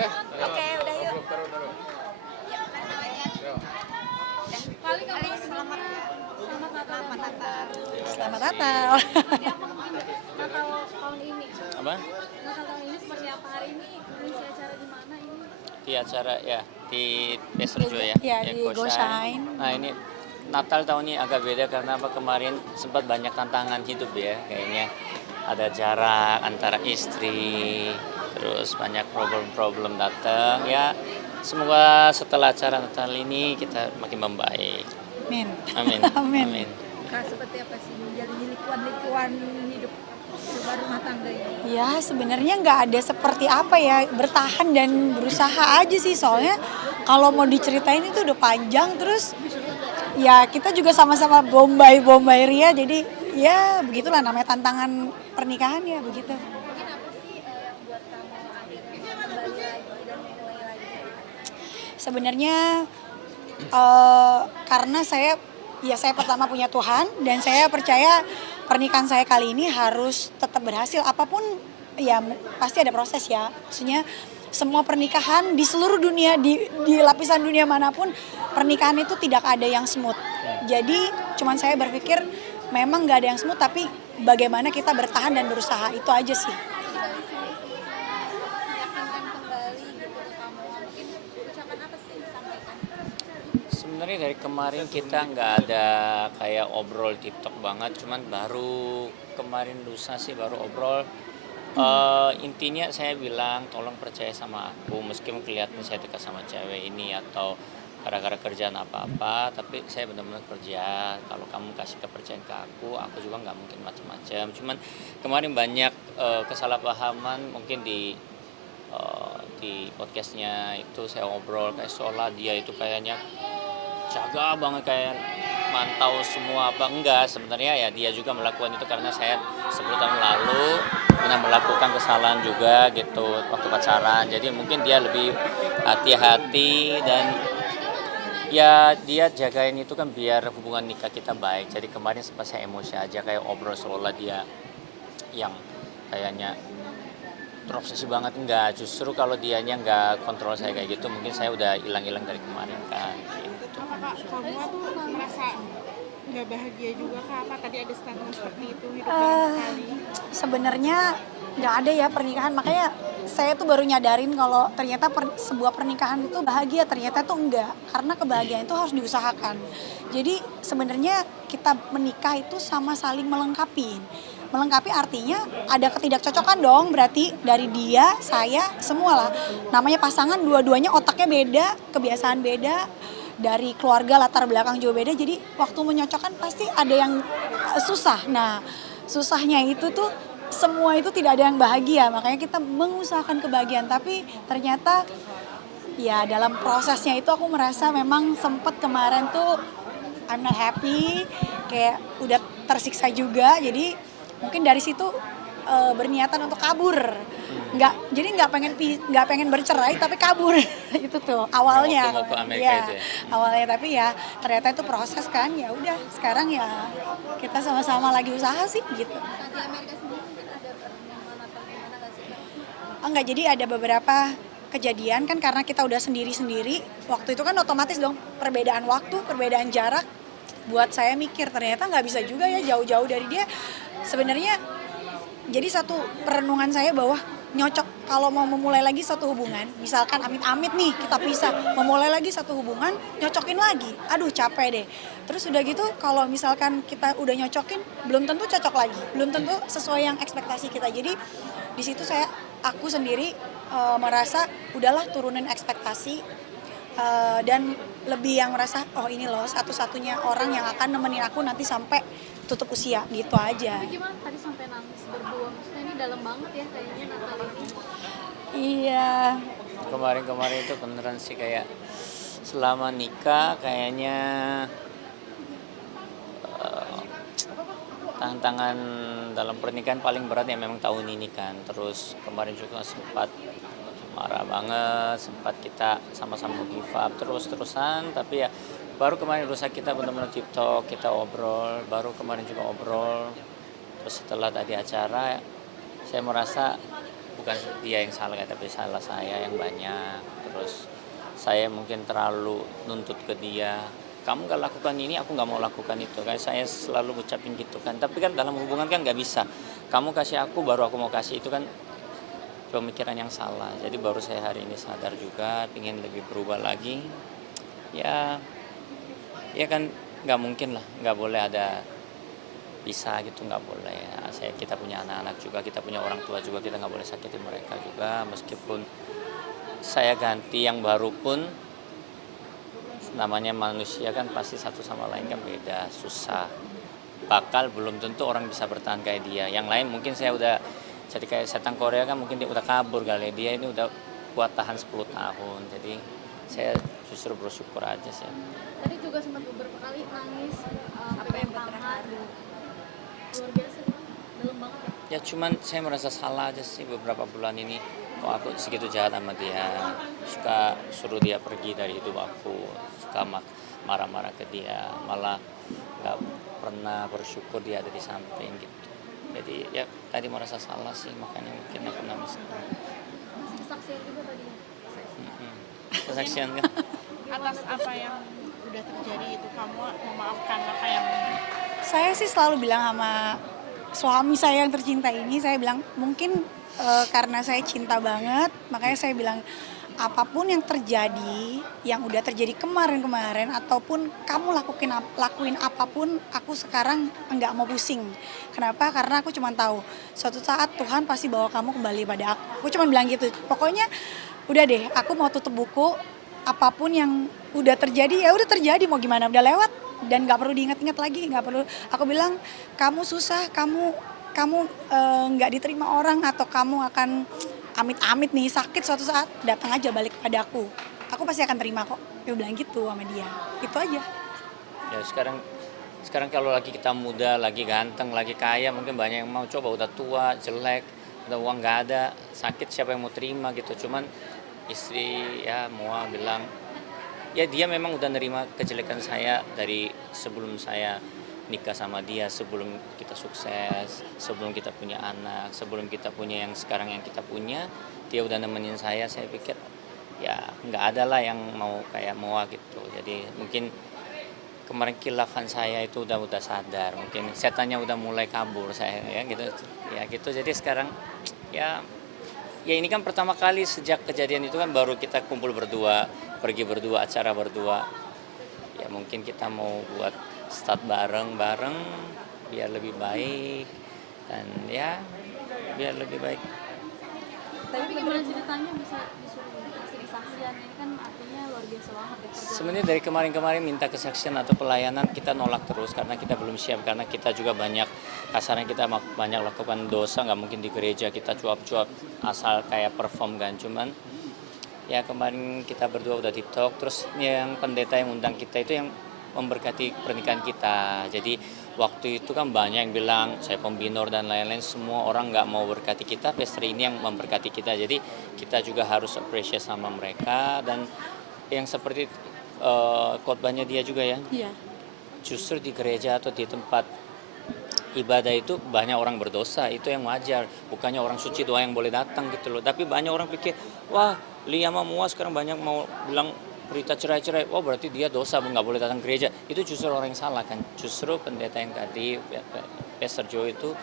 Oke, udah yuk. Kali kamu selamat Natal dan Natal. Selamat Natal. Ini apa mungkin Natal tahun ini? Apa? Natal tahun ini seperti apa hari ini? Mengisi acara di mana ini? Di acara ya di Peserjo ya. Ya, di Go Shine. Nah ini Natal tahun ini agak beda karena apa, kemarin sempat banyak tantangan hidup ya kayaknya. Ada jarak antara istri, terus banyak problem-problem datang ya. Semoga setelah acara Natal ini kita makin membaik. Amin. Amin. Amin. Amin. Kak, seperti apa sih menjadi likuan-likuan hidup sebuah rumah tangga ini? Ya sebenarnya nggak ada seperti apa ya, bertahan dan berusaha aja sih, soalnya kalau mau diceritain itu udah panjang, terus ya kita juga sama-sama bombay ria, jadi ya begitulah namanya tantangan pernikahan ya begitu. Mungkin apa sih yang buat kamu akhirnya kembali lagi dan memulai lagi? Sebenarnya karena saya pertama punya Tuhan dan saya percaya pernikahan saya kali ini harus tetap berhasil apapun ya, pasti ada proses ya. Maksudnya semua pernikahan di seluruh dunia, di lapisan dunia manapun, pernikahan itu tidak ada yang smooth. Jadi cuman saya berpikir memang nggak ada yang smooth, tapi bagaimana kita bertahan dan berusaha, itu aja sih. Meyakinkan kembali gitu ke kamu. Mungkin ucapan apa sih yang disampaikan? Sebenarnya dari kemarin kita nggak ada kayak obrol TikTok banget, cuman baru kemarin lusa sih baru obrol. Intinya saya bilang tolong percaya sama aku, meskipun kelihatan saya dekat sama cewek ini atau gara-gara kerjaan apa-apa, tapi saya benar-benar kerja. Kalau kamu kasih kepercayaan ke aku juga nggak mungkin macam-macam. Cuman kemarin banyak kesalahpahaman mungkin di podcastnya itu saya ngobrol kayak seolah dia itu kayaknya jaga banget kayak mantau semua apa enggak, sebenarnya ya dia juga melakukan itu karena saya 10 tahun lalu pernah melakukan kesalahan juga gitu waktu pacaran, jadi mungkin dia lebih hati-hati dan ya dia jagain itu kan biar hubungan nikah kita baik. Jadi kemarin sempat saya emosi aja kayak obrol seolah dia yang kayaknya terobsesi banget, enggak, justru kalau dianya enggak kontrol saya kayak gitu mungkin saya udah hilang-hilang dari kemarin kan gitu. Apakah kamu tuh merasa nggak bahagia juga kak? Apa tadi ada statement seperti itu hidup Eh, bareng sekali? Sebenarnya nggak ada ya pernikahan, makanya saya tuh baru nyadarin kalau ternyata sebuah pernikahan itu bahagia, ternyata tuh enggak, karena kebahagiaan itu harus diusahakan. Jadi sebenarnya kita menikah itu sama saling melengkapi artinya ada ketidakcocokan dong, berarti dari dia, saya, semua lah. Namanya pasangan, dua-duanya otaknya beda, kebiasaan beda, dari keluarga latar belakang juga beda, jadi waktu menyocokkan pasti ada yang susah. Nah susahnya itu tuh semua itu tidak ada yang bahagia, makanya kita mengusahakan kebahagiaan, tapi ternyata ya dalam prosesnya itu aku merasa memang sempet kemarin tuh I'm not happy, kayak udah tersiksa juga, jadi mungkin dari situ berniatan untuk kabur, nggak pengen bercerai tapi kabur itu tuh awalnya. Waktu mau ke Amerika Ya, itu ya. awalnya, tapi ya ternyata itu proses kan, ya udah sekarang ya kita sama-sama lagi usaha sih gitu. Saat di Amerika sendiri mungkin ada pertemuan atau gimana nggak sih? Enggak, jadi ada beberapa kejadian kan karena kita udah sendiri-sendiri. Waktu itu kan otomatis dong perbedaan waktu, perbedaan jarak. Buat saya mikir ternyata nggak bisa juga ya jauh-jauh dari dia. Sebenarnya jadi satu perenungan saya bahwa nyocok kalau mau memulai lagi satu hubungan, misalkan amit-amit nih kita pisah, memulai lagi satu hubungan, nyocokin lagi, aduh capek deh. Terus udah gitu kalau misalkan kita udah nyocokin, belum tentu cocok lagi, belum tentu sesuai yang ekspektasi kita. Jadi di situ aku sendiri merasa udahlah turunin ekspektasi, dan lebih yang merasa oh ini loh satu-satunya orang yang akan nemenin aku nanti sampai tutup usia, gitu aja. Tapi gimana tadi sampai nangis berdua? Maksudnya ini dalam banget ya kayaknya Natal ini. Iya. Kemarin itu beneran sih kayak selama nikah kayaknya tantangan dalam pernikahan paling berat ya memang tahun ini kan. Terus kemarin juga sempat marah banget, sempat kita sama-sama give up terus-terusan, tapi ya baru kemarin lusa kita benar-benar TikTok, kita obrol, baru kemarin juga obrol. Terus setelah tadi acara saya merasa bukan dia yang salah tapi salah saya yang banyak. Terus saya mungkin terlalu nuntut ke dia, kamu gak lakukan ini aku gak mau lakukan itu, kayak saya selalu ucapin gitu kan. Tapi kan dalam hubungan kan gak bisa, kamu kasih aku baru aku mau kasih, itu kan pemikiran yang salah. Jadi baru saya hari ini sadar juga, ingin lebih berubah lagi. Ya, ya kan nggak mungkin lah, nggak boleh ada bisa gitu, nggak boleh. Ya, kita punya anak-anak juga, kita punya orang tua juga, kita nggak boleh sakitin mereka juga. Meskipun saya ganti yang baru pun, namanya manusia kan pasti satu sama lain kan beda, susah. Bakal belum tentu orang bisa bertahan kayak dia. Yang lain mungkin saya udah jadi kayak setan Korea kan, mungkin dia udah kabur kali, dia ini udah kuat tahan 10 tahun. Jadi saya justru bersyukur aja sih. Tadi juga sempat beberapa kali nangis, Apa yang tangan, luar biasa, dalam banget ya. Ya cuman saya merasa salah aja sih beberapa bulan ini. Kok aku segitu jahat sama dia, suka suruh dia pergi dari hidup aku, suka marah-marah ke dia, malah nggak pernah bersyukur dia ada di samping gitu. Jadi ya tadi merasa salah sih, makanya mungkin aku nangis. Masih kesaksian juga tadi ya. Mm-mm. Kesaksian kan. Atas apa yang udah terjadi itu kamu memaafkan apa yang Saya sih selalu bilang sama suami saya yang tercinta ini, saya bilang mungkin karena saya cinta banget, makanya saya bilang apapun yang terjadi, yang udah terjadi kemarin-kemarin, ataupun kamu lakuin apapun, aku sekarang enggak mau pusing. Kenapa? Karena aku cuma tahu suatu saat Tuhan pasti bawa kamu kembali pada aku. Aku cuma bilang gitu. Pokoknya udah deh, aku mau tutup buku. Apapun yang udah terjadi ya udah terjadi, mau gimana, udah lewat dan nggak perlu diingat-ingat lagi, nggak perlu. Aku bilang kamu susah, kamu nggak diterima orang, atau kamu akan amit-amit nih sakit suatu saat, datang aja balik pada aku pasti akan terima kok. Dia bilang gitu sama dia, itu aja. Ya sekarang kalau lagi kita muda, lagi ganteng, lagi kaya, mungkin banyak yang mau. Coba udah tua, jelek, udah uang nggak ada, sakit, siapa yang mau terima gitu. Cuman istri ya mau bilang ya dia memang udah nerima kejelekan saya dari sebelum saya nikah sama dia, sebelum kita sukses, sebelum kita punya anak, sebelum kita punya yang sekarang yang kita punya, dia udah nemenin saya. Saya pikir ya nggak ada lah yang mau kayak Moa gitu. Jadi mungkin kemarin kilafan saya itu udah sadar, mungkin setannya udah mulai kabur saya ya gitu. Jadi sekarang ya ini kan pertama kali sejak kejadian itu kan baru kita kumpul berdua, pergi berdua, acara berdua. Ya mungkin kita mau buat start bareng-bareng biar lebih baik, dan ya biar lebih baik. Tapi gimana ceritanya bisa disuruh kasih kesaksian, ini kan artinya luar biasa banget ya perjuangan. Sebenarnya dari kemarin minta kesaksian atau pelayanan kita nolak terus karena kita belum siap, karena kita juga banyak, kasarnya kita banyak lakukan dosa, nggak mungkin di gereja kita cuap-cuap asal kayak perform kan. Cuman ya kemarin kita berdua udah di talk, terus yang pendeta yang undang kita itu yang memberkati pernikahan kita. Jadi waktu itu kan banyak yang bilang saya pembinor dan lain-lain, semua orang nggak mau berkati kita, pastor ini yang memberkati kita. Jadi kita juga harus appreciate sama mereka. Dan yang seperti khotbahnya dia juga ya, Iya. justru di gereja atau di tempat ibadah itu banyak orang berdosa, itu yang wajar. Bukannya orang suci doa yang boleh datang gitu loh. Tapi banyak orang pikir, wah Lia sama Mua sekarang banyak mau bilang berita cerai-cerai, oh berarti dia dosa, nggak boleh datang gereja. Itu justru orang yang salah kan. Justru pendeta yang tadi, Pastor Joe itu,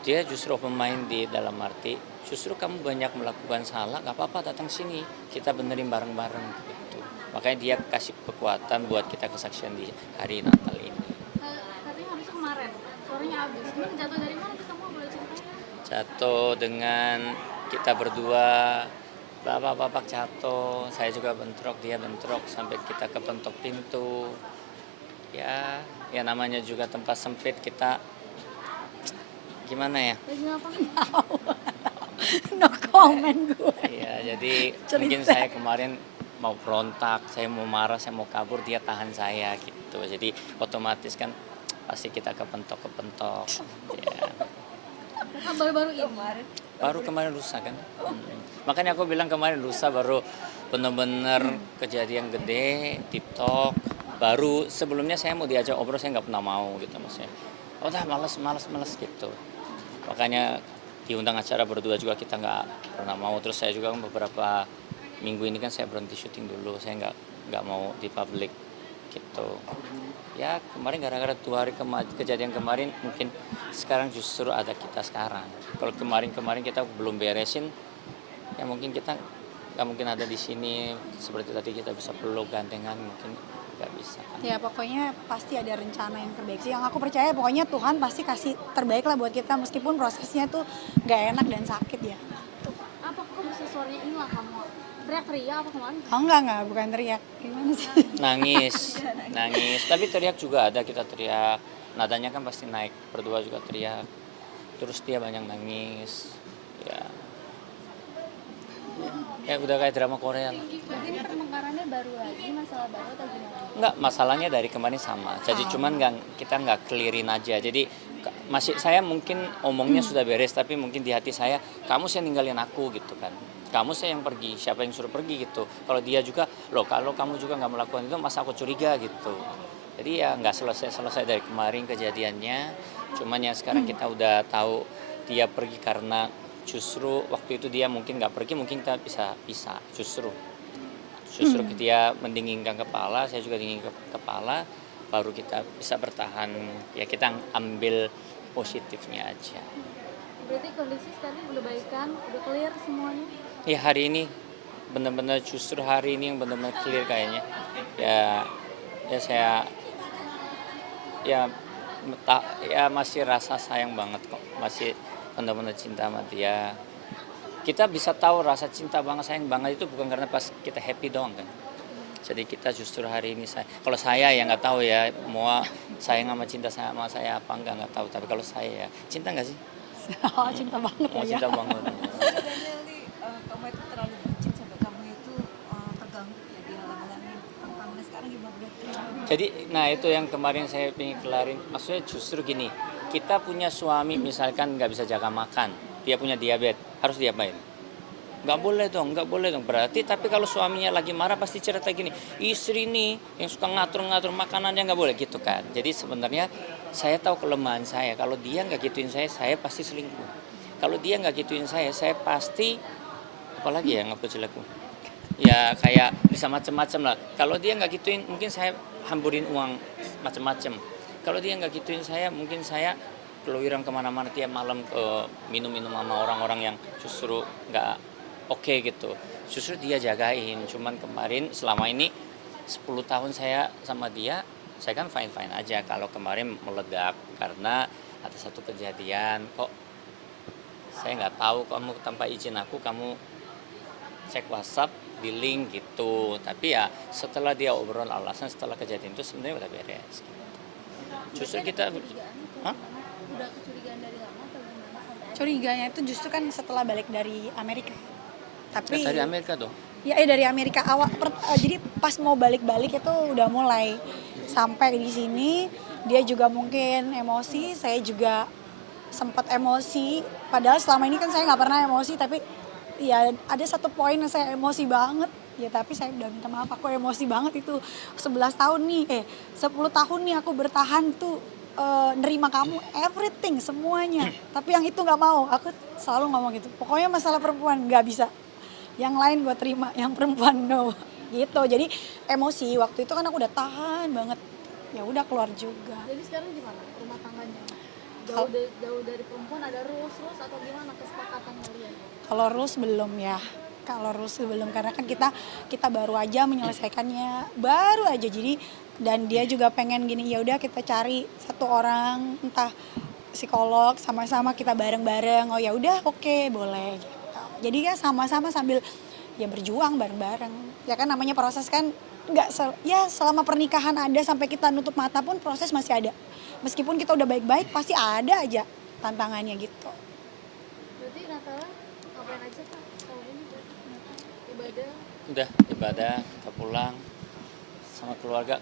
dia justru pemain di dalam arti, justru kamu banyak melakukan salah, nggak apa-apa datang sini, kita benerin bareng-bareng gitu. Makanya dia kasih kekuatan buat kita kesaksian di hari Natal ini. Katanya habis kemarin, sorenya habis. Ini jatuh dari mana ketemu, boleh ceritain? Jatuh dengan kita berdua, bapak-bapak jatuh, saya juga bentrok, dia bentrok, sampai kita kepentok pintu. Ya namanya juga tempat sempit, kita gimana ya? Lagi ngapain? No comment gue. Ya jadi Cerita. mungkin saya kemarin mau berontak, saya mau marah, saya mau kabur, dia tahan saya gitu. Jadi otomatis kan pasti kita kepentok. Ya. Baru-baru ini. Baru kemarin lusa kan. Makanya aku bilang kemarin lusa baru benar-benar kejadian gede, TikTok. Baru sebelumnya saya mau diajak obrol, saya nggak pernah mau gitu maksudnya. Oh dah malas gitu. Makanya diundang acara berdua juga kita nggak pernah mau. Terus saya juga kan beberapa minggu ini kan saya berhenti syuting dulu, saya nggak mau di publik gitu. Ya kemarin gara-gara 2 hari kejadian kemarin, mungkin sekarang justru ada kita sekarang. Kalau kemarin kita belum beresin, ya mungkin kita nggak mungkin ada di sini. Seperti tadi kita bisa peluk gantengan, mungkin nggak bisa kan. Ya pokoknya pasti ada rencana yang terbaik sih. Yang aku percaya pokoknya Tuhan pasti kasih terbaik lah buat kita meskipun prosesnya tuh nggak enak dan sakit ya. Apa kok bisa suaranya hilang kamu? Teriak-teriak apa kemarin? Oh enggak, bukan teriak. Gimana sih? Nangis, tapi teriak juga ada, kita teriak, nadanya kan pasti naik, berdua juga teriak, terus dia banyak nangis, ya udah kayak drama Korea lah. Berarti ini pertengkarannya baru lagi, masalah baru atau gimana? Enggak, masalahnya dari kemarin sama, jadi cuman kita nggak clearin aja, jadi masih saya mungkin omongnya sudah beres, tapi mungkin di hati saya, kamu saya ninggalin aku gitu kan, kamu saya yang pergi, siapa yang suruh pergi gitu. Kalau dia juga, loh kalau kamu juga nggak melakukan itu, masa aku curiga gitu. Jadi ya nggak selesai dari kemarin kejadiannya, cuman ya sekarang kita udah tahu dia pergi karena justru waktu itu dia mungkin nggak pergi, mungkin kita bisa justru dia mendinginkan kepala, saya juga dingin kepala, baru kita bisa bertahan. Ya kita ambil positifnya aja. Berarti kondisi sekarang udah baikan, udah clear semuanya? Ya hari ini benar-benar, justru hari ini yang benar-benar clear kayaknya. Ya saya ya masih rasa sayang banget kok, masih benar-benar cinta sama dia. Kita bisa tahu rasa cinta banget, sayang banget itu bukan karena pas kita happy doang kan. Jadi kita justru hari ini kalau saya ya nggak tahu ya, mau sayang sama cinta sama saya apa nggak tahu. Tapi kalau saya ya cinta nggak sih? Oh, cinta banget Oh, ya. cinta banget. Daniel, kamu itu terlalu bucin sampai kamu itu terganggu ya di hal-hal yang kamu sekarang gimana berarti? Jadi, nah itu yang kemarin saya ingin kelarin. Maksudnya justru gini, kita punya suami misalkan nggak bisa jaga makan, dia punya diabetes, harus diapain? Nggak boleh dong. Berarti, tapi kalau suaminya lagi marah pasti cerita gini, istri nih yang suka ngatur-ngatur makanannya nggak boleh gitu kan. Jadi sebenarnya saya tahu kelemahan saya. Kalau dia nggak gituin saya pasti selingkuh. Kalau dia nggak gituin saya pasti, apalagi ya ngapain jelekku. Ya kayak bisa macem-macem lah. Kalau dia nggak gituin, mungkin saya hamburin uang macem-macem. Kalau dia nggak gituin saya, mungkin saya keluyuran kemana-mana tiap malam ke minum-minum sama orang-orang yang justru nggak oke gitu. Justru dia jagain. Cuman kemarin selama ini 10 tahun saya sama dia, saya kan fine-fine aja. Kalau kemarin meledak karena ada satu kejadian, kok saya nggak tahu kamu tanpa izin aku, kamu cek WhatsApp di link gitu. Tapi ya setelah dia obrol alasan setelah kejadian itu sebenarnya udah beres gitu. Justru kita Udah kecurigaan dari lama atau gimana sampai Curiganya itu justru kan setelah balik dari Amerika. Tapi dari Amerika tuh. ya dari Amerika awal jadi pas mau balik-balik itu udah mulai sampai di sini dia juga mungkin emosi, saya juga sempat emosi. Padahal selama ini kan saya nggak pernah emosi, tapi ya ada satu poin yang saya emosi banget. Ya tapi saya udah minta maaf, aku emosi banget itu 11 tahun nih, 10 tahun nih aku bertahan tuh nerima kamu everything semuanya. Tapi yang itu nggak mau, aku selalu ngomong gitu. Pokoknya masalah perempuan nggak bisa. Yang lain gue terima, yang perempuan no. Gitu. Jadi emosi waktu itu kan aku udah tahan banget. Ya udah keluar juga. jadi sekarang gimana rumah tangganya? Jauh dari perempuan, ada rules atau gimana kesepakatan kalian? Kalau rules belum ya. Kalau rules belum karena kan kita baru aja menyelesaikannya, baru aja. Jadi dan dia juga pengen gini, ya udah kita cari satu orang entah psikolog sama-sama kita bareng-bareng. Oh ya udah oke, boleh gitu. Jadi ya sama-sama sambil ya berjuang bareng-bareng. Ya kan namanya proses kan ya selama pernikahan ada sampai kita nutup mata pun proses masih ada. Meskipun kita udah baik-baik pasti ada aja tantangannya gitu. Berarti Natalan ngapain aja Kak tahun ini? Ibadah? Udah ibadah, kita pulang sama keluarga.